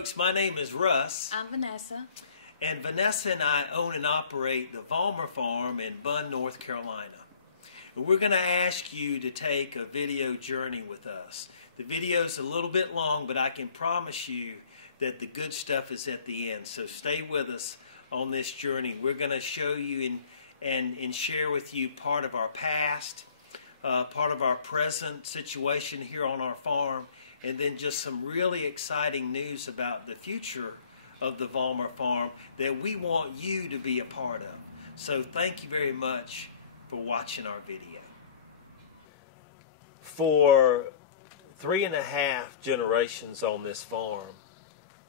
folks, my name is Russ. I'm Vanessa. And Vanessa and I own and operate the Vollmer farm in Bunn, North Carolina. And we're going to ask you to take a video journey with us. The video is a little bit long, but I can promise you that the good stuff is at the end. So stay with us on this journey. We're going to show you and share with you part of our past, part of our present situation here on our farm, and then just some really exciting news about the future of the Vollmer farm that we want you to be a part of. So thank you very much for watching our video. For 3.5 generations on this farm,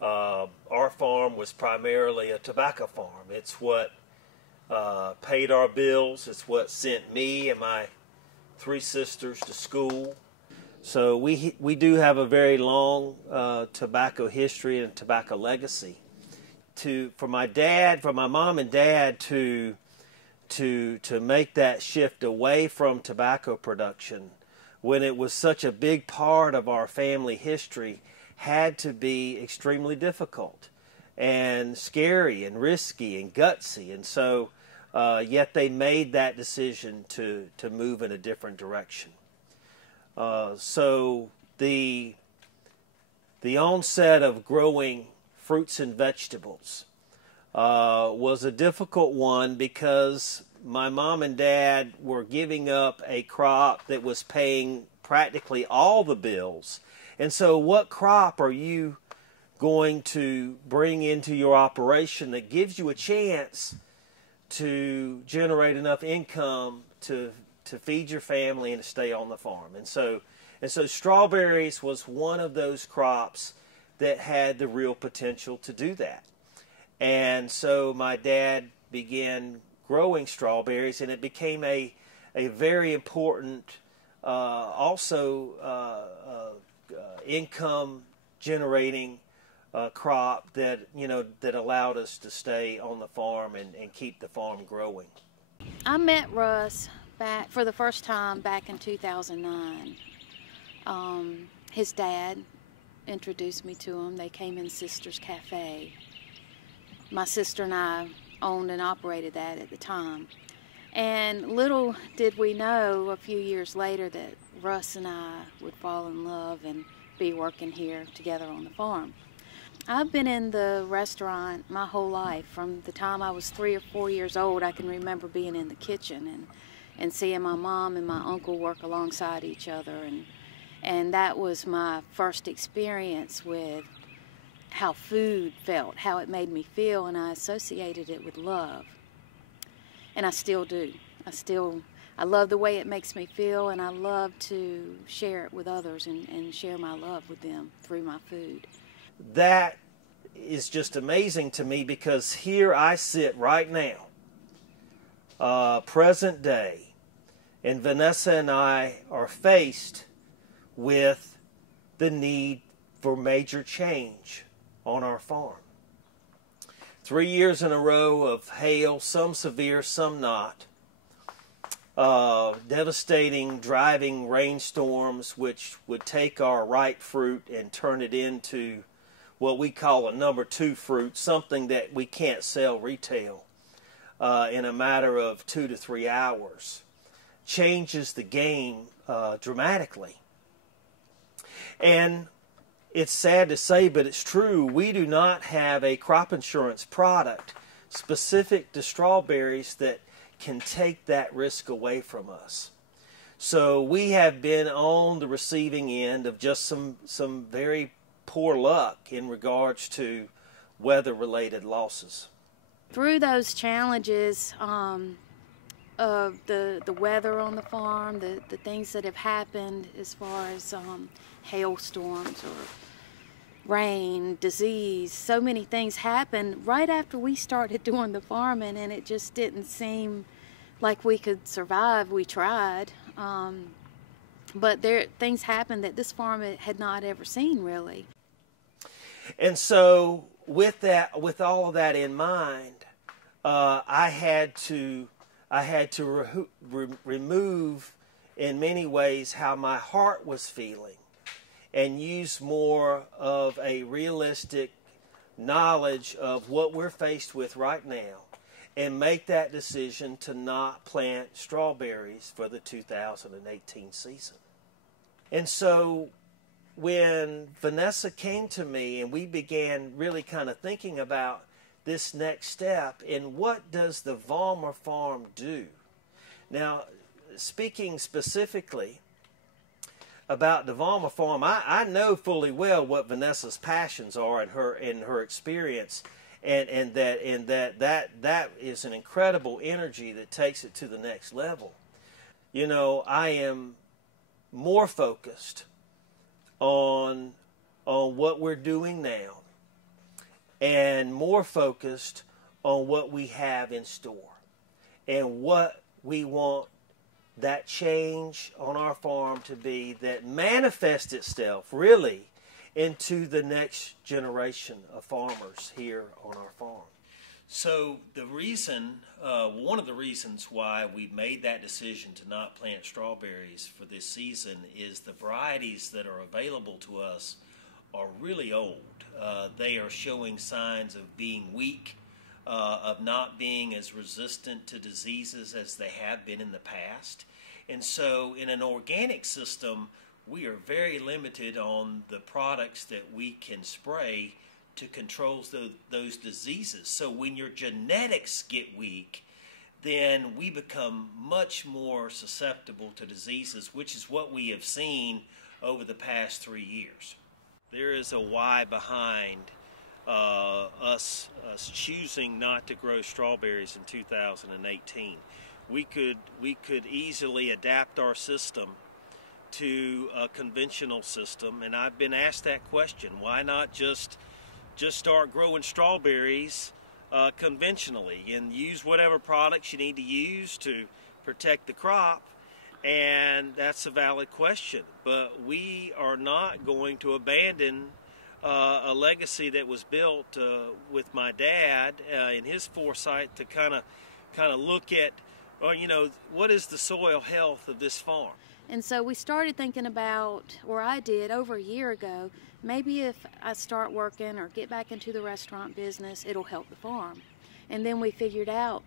our farm was primarily a tobacco farm. It's what paid our bills. It's what sent me and my 3 sisters to school. So we do have a very long tobacco history and tobacco legacy. For my mom and dad to make that shift away from tobacco production when it was such a big part of our family history had to be extremely difficult and scary and risky and gutsy. And so yet they made that decision to move in a different direction. So the onset of growing fruits and vegetables was a difficult one because my mom and dad were giving up a crop that was paying practically all the bills. And so what crop are you going to bring into your operation that gives you a chance to generate enough income to feed your family and to stay on the farm? And so strawberries was one of those crops that had the real potential to do that. And so my dad began growing strawberries, and it became a very important income generating crop that that allowed us to stay on the farm and keep the farm growing. I met Russ for the first time back in 2009. His dad introduced me to him. They came in Sister's Cafe. My sister and I owned and operated that at the time. And little did we know a few years later that Russ and I would fall in love and be working here together on the farm. I've been in the restaurant my whole life. From the time I was 3 or 4 years old, I can remember being in the kitchen and seeing my mom and my uncle work alongside each other. And that was my first experience with how food felt, how it made me feel, and I associated it with love. And I still do. I love the way it makes me feel, and I love to share it with others and share my love with them through my food. That is just amazing to me because here I sit right now, present day, and Vanessa and I are faced with the need for major change on our farm. 3 years in a row of hail, some severe, some not. Devastating, driving rainstorms which would take our ripe fruit and turn it into what we call a number 2 fruit, something that we can't sell retail in a matter of 2 to 3 hours. Changes the game dramatically. And it's sad to say, but it's true, we do not have a crop insurance product specific to strawberries that can take that risk away from us. So we have been on the receiving end of just some very poor luck in regards to weather-related losses. Through those challenges of the weather on the farm, the things that have happened as far as hailstorms or rain, disease, so many things happened right after we started doing the farming, and it just didn't seem like we could survive. We tried, but things happened that this farm had not ever seen, really. And so with all of that in mind, I had to remove in many ways how my heart was feeling and use more of a realistic knowledge of what we're faced with right now and make that decision to not plant strawberries for the 2018 season. And so when Vanessa came to me and we began really kind of thinking about this next step and what does the Vollmer farm do? Now, speaking specifically about the Vollmer farm, I know fully well what Vanessa's passions are in her experience, and that is an incredible energy that takes it to the next level. You know, I am more focused on what we're doing now and more focused on what we have in store and what we want that change on our farm to be that manifests itself really into the next generation of farmers here on our farm. So the reason, one of the reasons why we made that decision to not plant strawberries for this season is the varieties that are available to us are really old. They are showing signs of being weak, of not being as resistant to diseases as they have been in the past. And so in an organic system, we are very limited on the products that we can spray to control those diseases. So when your genetics get weak, then we become much more susceptible to diseases, which is what we have seen over the past 3 years. There is a why behind us choosing not to grow strawberries in 2018. We could easily adapt our system to a conventional system, and I've been asked that question. Why not just start growing strawberries conventionally and use whatever products you need to use to protect the crop? And that's a valid question, but we are not going to abandon a legacy that was built with my dad in his foresight to kind of look at, you know, what is the soil health of this farm? And so we started thinking about, or I did over a year ago, maybe if I start working or get back into the restaurant business, it'll help the farm. And then we figured out,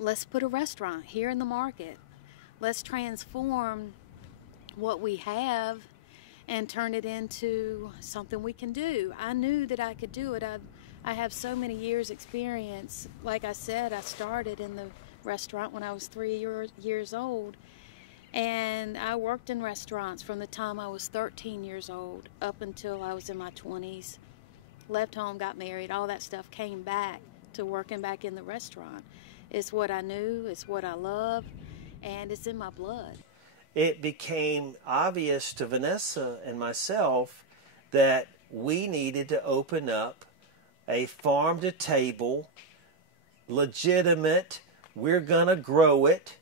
let's put a restaurant here in the market. Let's transform what we have and turn it into something we can do. I knew that I could do it. I have so many years experience. Like I said, I started in the restaurant when I was 3 years old. And I worked in restaurants from the time I was 13 years old up until I was in my 20s. Left home, got married, all that stuff came back to working back in the restaurant. It's what I knew, it's what I love, and it's in my blood. It became obvious to Vanessa and myself that we needed to open up a farm-to-table, legitimate, we're going to grow it,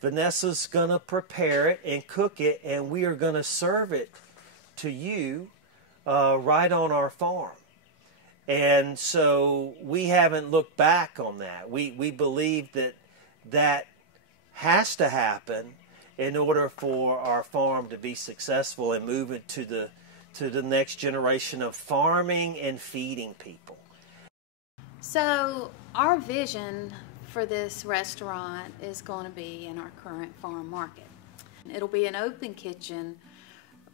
Vanessa's going to prepare it and cook it, and we are going to serve it to you right on our farm. And so we haven't looked back on that. We believe that has to happen in order for our farm to be successful and move it to the next generation of farming and feeding people. So our vision for this restaurant is going to be in our current farm market. It'll be an open kitchen.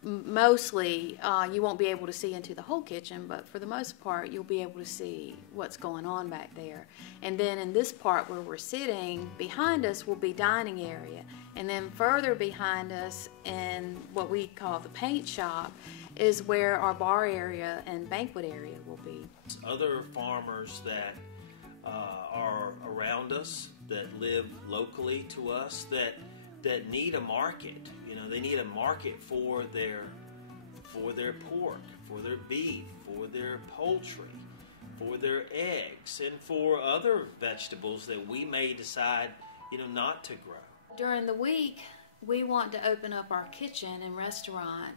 Mostly, you won't be able to see into the whole kitchen, but for the most part, you'll be able to see what's going on back there. And then in this part where we're sitting, behind us will be dining area. And then further behind us in what we call the paint shop is where our bar area and banquet area will be. Other farmers that are around us, that live locally to us, that need a market. You know, they need a market for their pork, for their beef, for their poultry, for their eggs, and for other vegetables that we may decide, you know, not to grow. During the week, we want to open up our kitchen and restaurant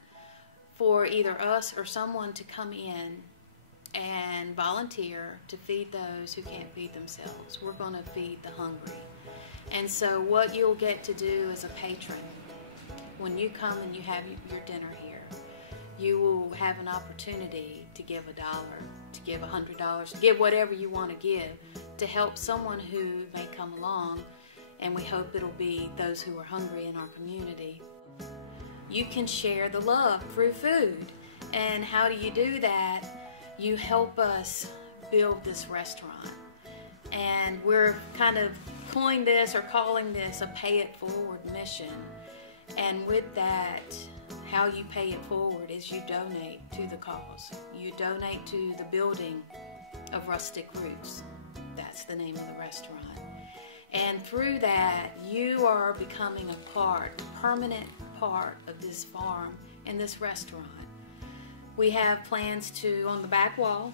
for either us or someone to come in and volunteer to feed those who can't feed themselves. We're going to feed the hungry. And so what you'll get to do as a patron, when you come and you have your dinner here, you will have an opportunity to give $1 to give $100, give whatever you want to give to help someone who may come along, and we hope it'll be those who are hungry in our community. You can share the love through food. And how do you do that? You help us build this restaurant. And we're kind of coined this or calling this a pay it forward mission. And with that, how you pay it forward is you donate to the cause. You donate to the building of Rustic Roots. That's the name of the restaurant. And through that, you are becoming a permanent part of this farm and this restaurant. We have plans to, on the back wall,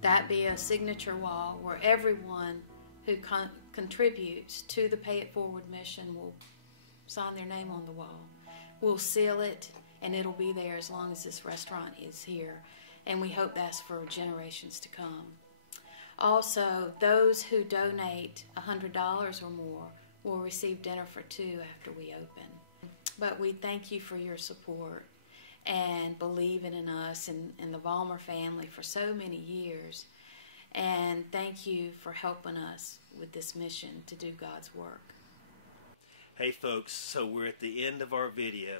that be a signature wall where everyone who contributes to the Pay It Forward mission will sign their name on the wall. We'll seal it, and it'll be there as long as this restaurant is here. And we hope that's for generations to come. Also, those who donate $100 or more will receive dinner for two after we open. But we thank you for your support and believing in us and the Vollmer family for so many years. And thank you for helping us with this mission to do God's work. Hey folks, so we're at the end of our video.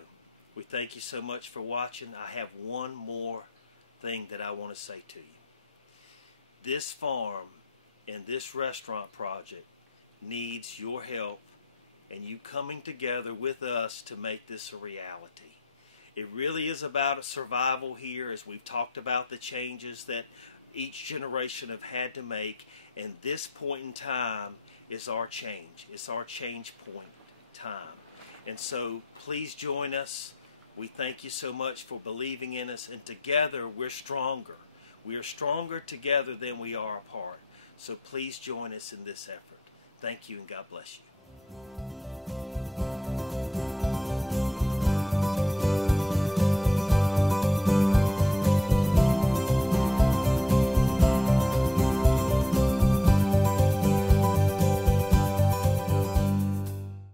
We thank you so much for watching. I have one more thing that I want to say to you. This farm and this restaurant project needs your help and you coming together with us to make this a reality. It really is about a survival here, as we've talked about the changes that each generation have had to make, and this point in time is our change. It's our change point time. And so please join us. We thank you so much for believing in us, and together we're stronger. We are stronger together than we are apart. So please join us in this effort. Thank you, and God bless you.